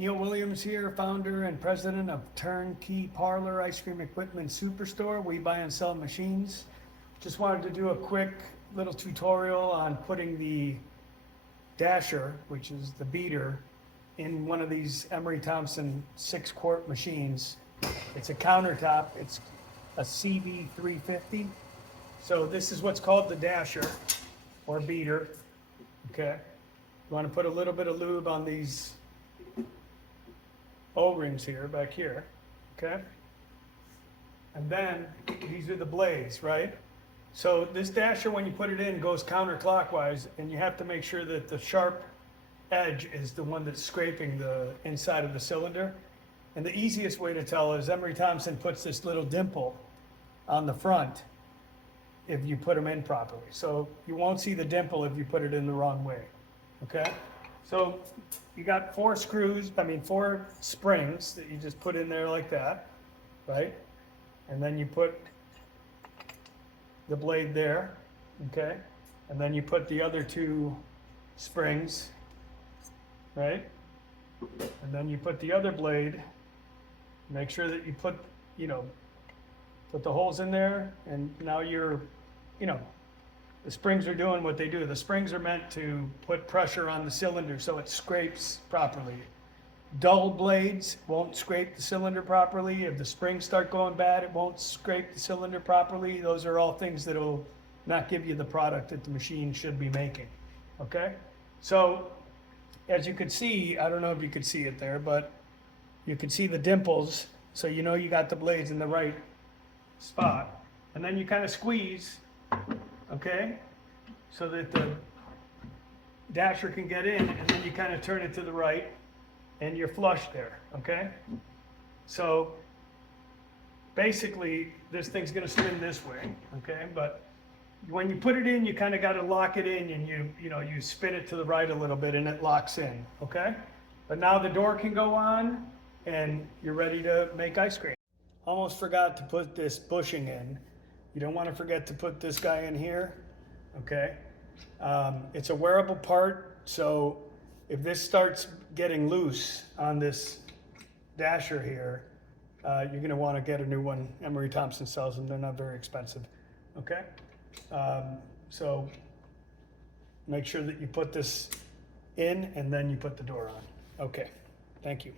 Neil Williams here, founder and president of Turnkey Parlor Ice Cream Equipment Superstore. We buy and sell machines. Just wanted to do a quick little tutorial on putting the dasher, which is the beater, in one of these Emery Thompson 6-quart machines. It's a countertop. It's a CB350. So this is what's called the dasher or beater. Okay. You want to put a little bit of lube on these O-rings here, back here, okay? And then these are the blades, right? So this dasher, when you put it in, goes counterclockwise, and you have to make sure that the sharp edge is the one that's scraping the inside of the cylinder. And the easiest way to tell is Emery Thompson puts this little dimple on the front if you put them in properly. So you won't see the dimple if you put it in the wrong way, okay? So you got four springs that you just put in there like that, right? And then you put the blade there, okay? And then you put the other two springs, right? And then you put the other blade, make sure that you put the holes in there, and now the springs are doing what they do. The springs are meant to put pressure on the cylinder so it scrapes properly. Dull blades won't scrape the cylinder properly. If the springs start going bad, it won't scrape the cylinder properly. Those are all things that will not give you the product that the machine should be making, okay? So, as you can see, I don't know if you could see it there, but you can see the dimples, so you know you got the blades in the right spot. And then you kind of squeeze, okay, so that the dasher can get in, and then you kind of turn it to the right and you're flush there, okay? So basically this thing's going to spin this way, okay? But when you put it in, you kind of got to lock it in, and you spin it to the right a little bit and it locks in, okay? But now the door can go on and you're ready to make ice cream. Almost forgot to put this bushing in. You don't want to forget to put this guy in here, okay? It's a wearable part, so if this starts getting loose on this dasher here, you're going to want to get a new one. Emery Thompson sells them. They're not very expensive, okay? So make sure that you put this in and then you put the door on. Okay, thank you.